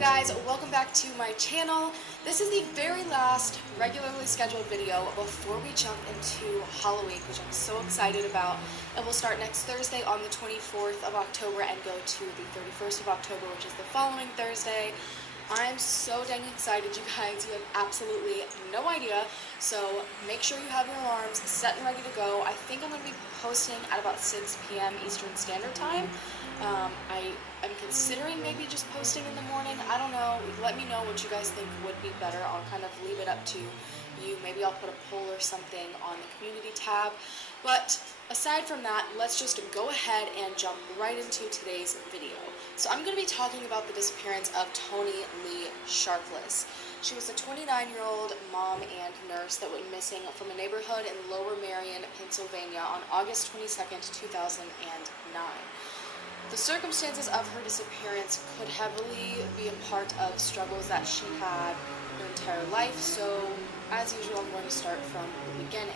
guys, welcome back to my channel. This is the very last regularly scheduled video before we jump into Halloween, which I'm so excited about. It will start next Thursday on the 24th of October and go to the 31st of October, which is the following Thursday. I'm so dang excited, you guys. You have absolutely no idea. So make sure you have your alarms set and ready to go. I think I'm going to be posting at about 6 p.m. Eastern Standard Time. I'm considering maybe just posting in the morning. I don't know. Let me know what you guys think would be better. I'll kind of leave it up to you. Maybe I'll put a poll or something on the community tab. But aside from that, let's just go ahead and jump right into today's video. So I'm going to be talking about the disappearance of Toni Lee Sharpless. She was a 29-year-old mom and nurse that went missing from a neighborhood in Lower Merion, Pennsylvania on August 22nd, 2009. The circumstances of her disappearance could heavily be a part of struggles that she had her entire life, so as usual I'm going to start from the beginning.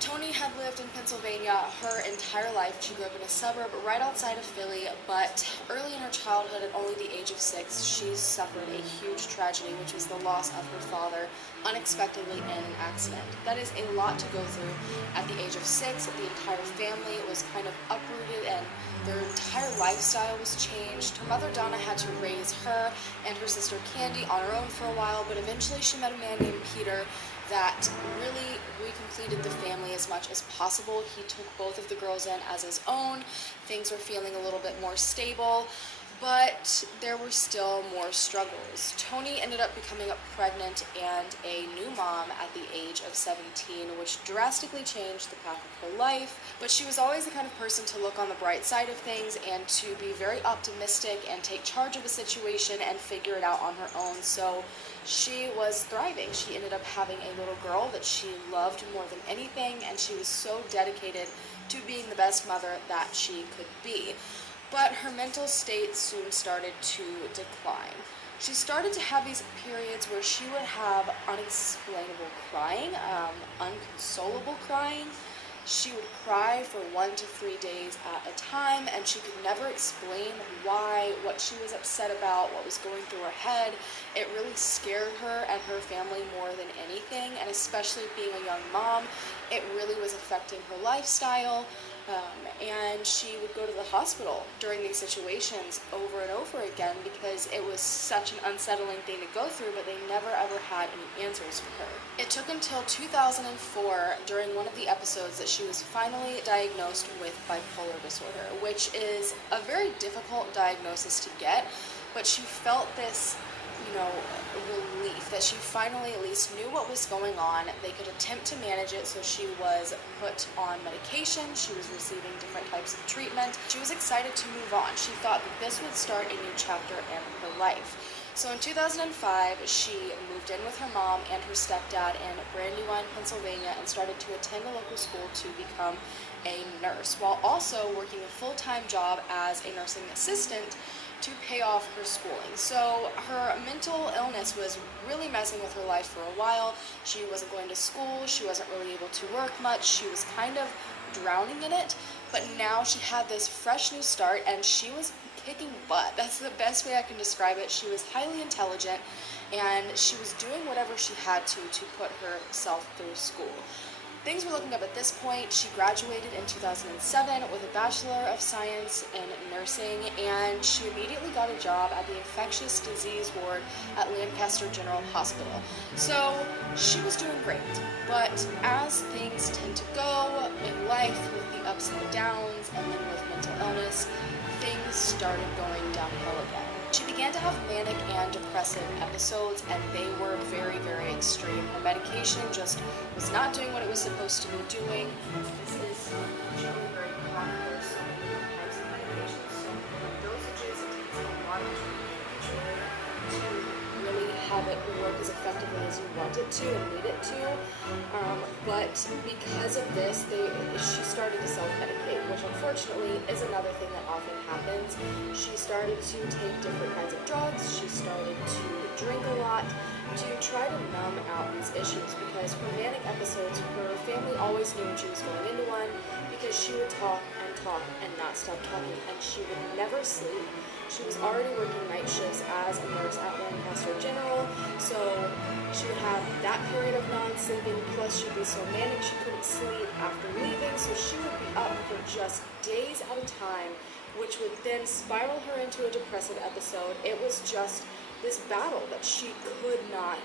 Toni had lived in Pennsylvania her entire life. She grew up in a suburb right outside of Philly, but early in her childhood, at only the age of 6, she suffered a huge tragedy, which was the loss of her father unexpectedly in an accident. That is a lot to go through. At the age of 6, the entire family was kind of uprooted and their entire lifestyle was changed. Her mother Donna had to raise her and her sister Candy on her own for a while, but eventually she met a man named Peter that really recompleted the family as much as possible. He took both of the girls in as his own. Things were feeling a little bit more stable, but there were still more struggles. Toni ended up becoming pregnant and a new mom at the age of 17, which drastically changed the path of her life. But she was always the kind of person to look on the bright side of things and to be very optimistic and take charge of a situation and figure it out on her own. So she was thriving. She ended up having a little girl that she loved more than anything, and she was so dedicated to being the best mother that she could be. But her mental state soon started to decline. She started to have these periods where she would have unexplainable crying, unconsolable crying. She would cry for 1 to 3 days at a time, and she could never explain why, what she was upset about, what was going through her head. It really scared her and her family more than anything, and especially being a young mom, it really was affecting her lifestyle. And she would go to the hospital during these situations over and over again because it was such an unsettling thing to go through, but they never ever had any answers for her. It took until 2004, during one of the episodes, that she was finally diagnosed with bipolar disorder, which is a very difficult diagnosis to get, but she felt this relief that she finally at least knew what was going on. They could attempt to manage it, so she was put on medication. She was receiving different types of treatment. She was excited to move on. She thought that this would start a new chapter in her life. So in 2005, she moved in with her mom and her stepdad in Brandywine, Pennsylvania, and started to attend a local school to become a nurse, while also working a full-time job as a nursing assistant to pay off her schooling. So her mental illness was really messing with her life for a while. She wasn't going to school, she wasn't really able to work much, she was kind of drowning in it, but now she had this fresh new start and she was kicking butt. That's the best way I can describe it. She was highly intelligent and she was doing whatever she had to put herself through school. Things were looking up at this point. She graduated in 2007 with a Bachelor of Science in Nursing, and she immediately got a job at the infectious disease ward at Lancaster General Hospital. So she was doing great, but as things tend to go in life with the ups and the downs, and then with mental illness, things started going downhill again. She began to have manic and depressive episodes, and they were very, very extreme. Her medication just was not doing what it was supposed to be doing. This is usually very common. There's so many different types of medications, so many dosages. It takes a lot of treatment to really have it work as effectively as you want it to and need it to. But because of this, she started to self-medicate, which unfortunately is another thing that often happens. She started to take different kinds of drugs. She started to drink a lot to try to numb out these issues, because her manic episodes, her family always knew when she was going into one, because she would talk and not stop talking, and she would never sleep. She was already working night shifts as a nurse at Lancaster General, so she would have that period of non-sleeping, plus she'd be so manic she couldn't sleep after leaving, so she would be up for just days at a time, which would then spiral her into a depressive episode. It was just this battle that she could not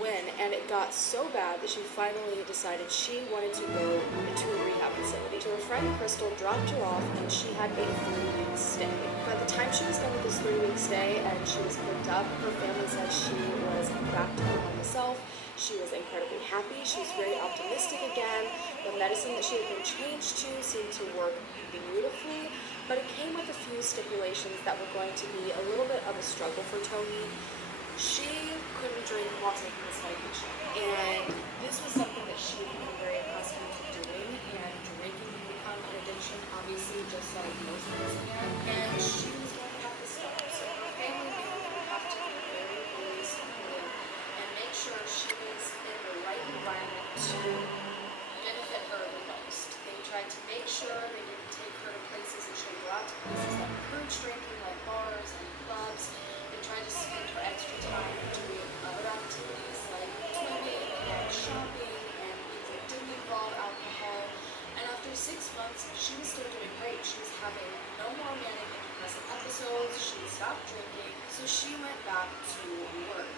win, and it got so bad that she finally decided she wanted to go into a rehab facility. So her friend Crystal dropped her off, and she had a 3-week stay. By the time she was done with this 3-week stay and she was picked up, her family said she was back to her normal self. She was incredibly happy. She was very optimistic again. The medicine that she had been changed to seemed to work beautifully, but it came with a few stipulations that were going to be a little bit of a struggle for Toni. She couldn't drink while taking this medication, and this was something that she had become very accustomed to doing, and drinking had become an addiction, obviously, just like most of us can, and she was going to have to stop. So her family knew they would have to be very, very supportive and make sure she was in the right environment to benefit her the most. They tried to make sure they didn't take her to places and she'd go out to places that encourage drinking, like bars and clubs. They tried to spend her extra time doing other activities like swimming and shopping and things that didn't involve alcohol. And after 6 months, she was still doing great. She was having no more manic and depressive episodes. She stopped drinking, so she went back to work.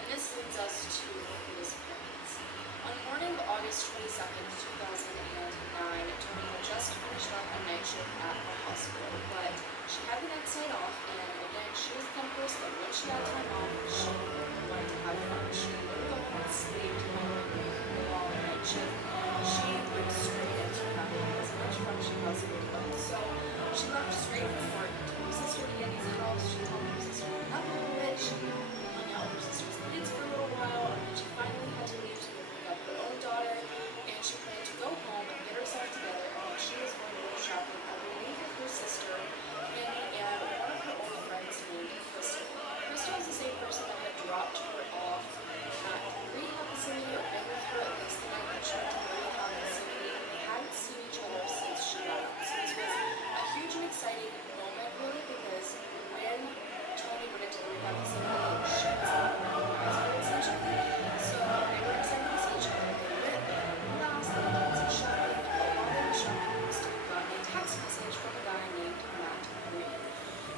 And this leads us to her disappearance. On the morning of August 22nd, 2009, Toni had just finished up a night shift at the hospital, but she had the next night off, and again, she was the kind of person that when she had time off, she wanted to have fun. She wouldn't go home and sleep while on night shift. She went straight into having as much fun as she possibly could. So she left straight from work to her sister Annie's house. She told her sister up a little bit. She hung out with her sister's kids for a little while, and then she finally had to leave to go pick up her own daughter, and she planned to go home and get herself together, and she was going to go shopping, I believe, with her sister Annie and one of her old friends named Crystal. Crystal is the same person that had dropped her off at the rehab facility, or been with her at least the night that she went to the rehab facility, and they hadn't seen each other since she got out. So this was a huge and exciting moment, really, because when Toni went into the rehab facility, she was not recognizable, essentially. So they were excited to see each other. They went, they laughed, they went to shopping, but while they were shopping, Crystal got a text message from a guy named Matt Green.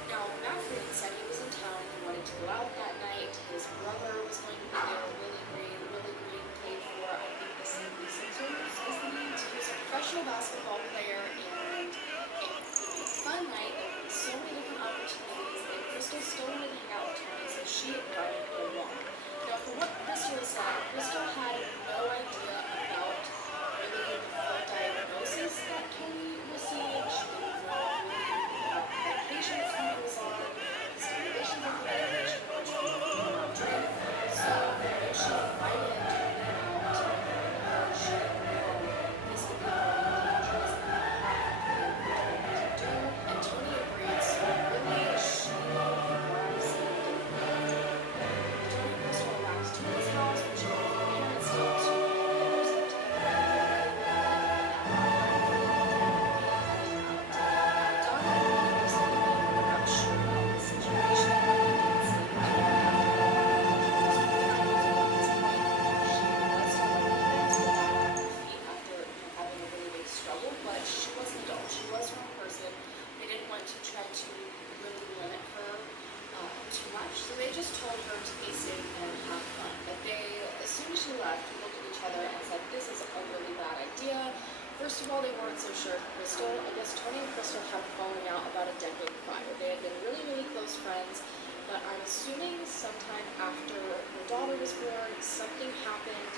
Now, Matt Green said he was in town, he wanted to go out that night, his brother was going to be there, Willie Green. Willie Green played for, I think, the St. Louis Sixers, is the name. He was a professional basketball player, and it was a fun night. There were so many different opportunities, and Crystal still wanted to hang out with Toni, so she invited her along. Now, from what Crystal said, Crystal had no idea about really the full diagnosis that Toni received. She didn't know really about the medications Toni was on, the stipulations of the medication, which she didn't drink. So when she invited Toni out, she didn't know this would be one of the injuries that they had and do. And Toni agreed, so really she arrives in Toni and Crystal arrives to his house, which her parents did to get themselves so they just told her to be safe and have fun. But they, as soon as she left, looked at each other and said, this is a really bad idea. First of all, they weren't so sure of Crystal. I guess Toni and Crystal had fallen out about a decade prior. They had been really, really close friends, but I'm assuming sometime after her daughter was born, something happened,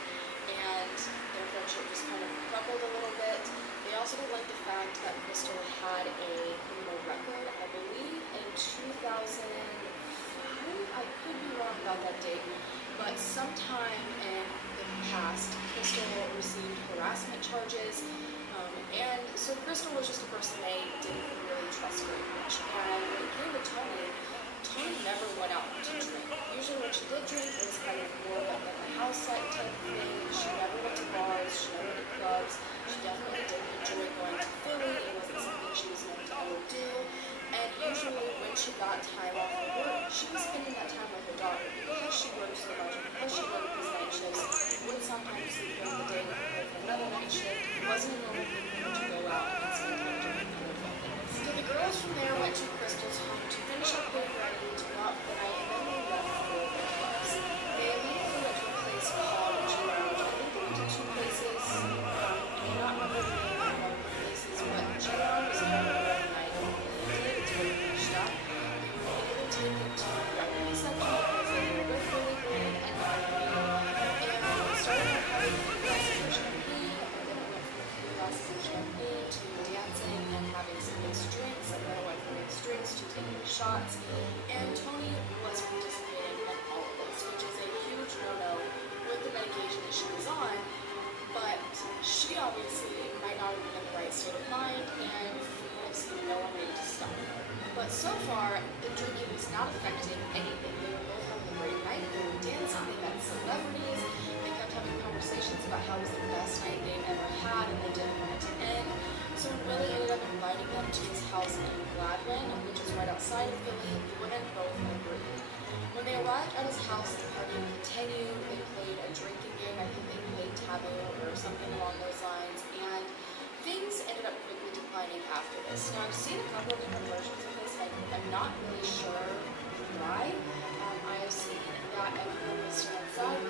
and their friendship just kind of crumbled a little bit. They also didn't like the fact that Crystal had a criminal record, I believe, in 2000. I could be wrong about that date, but sometime in the past, Crystal received harassment charges, and so Crystal was just a person they didn't really trust very much. And when it came to Toni, Toni never went out to drink. Usually when she did drink, it was kind of more of like a house set type thing. She never went to bars, she never went to clubs. She definitely didn't enjoy going to Philly. It wasn't something she was known to ever do. And usually when she got shots, and Tony was participating in all of this, which is a huge no-no with the medication that she was on, but she obviously might not have been in the right state of mind, and has no one made to stop her. But so far, the drinking was not affecting anything. They were both having a great night, they were dancing, they met celebrities, they kept having conversations about how it was the best night they've ever had, and they didn't want it to end. So when Willie ended up inviting them to his house in Gladwin, which is right outside of Philly, the women both agreed. When they arrived at his house, the party continued. They played a drinking game. I think they played taboo or something along those lines, and things ended up quickly declining after this. Now, I've seen a couple of different versions of this. I'm not really sure why. I have seen that everyone was outside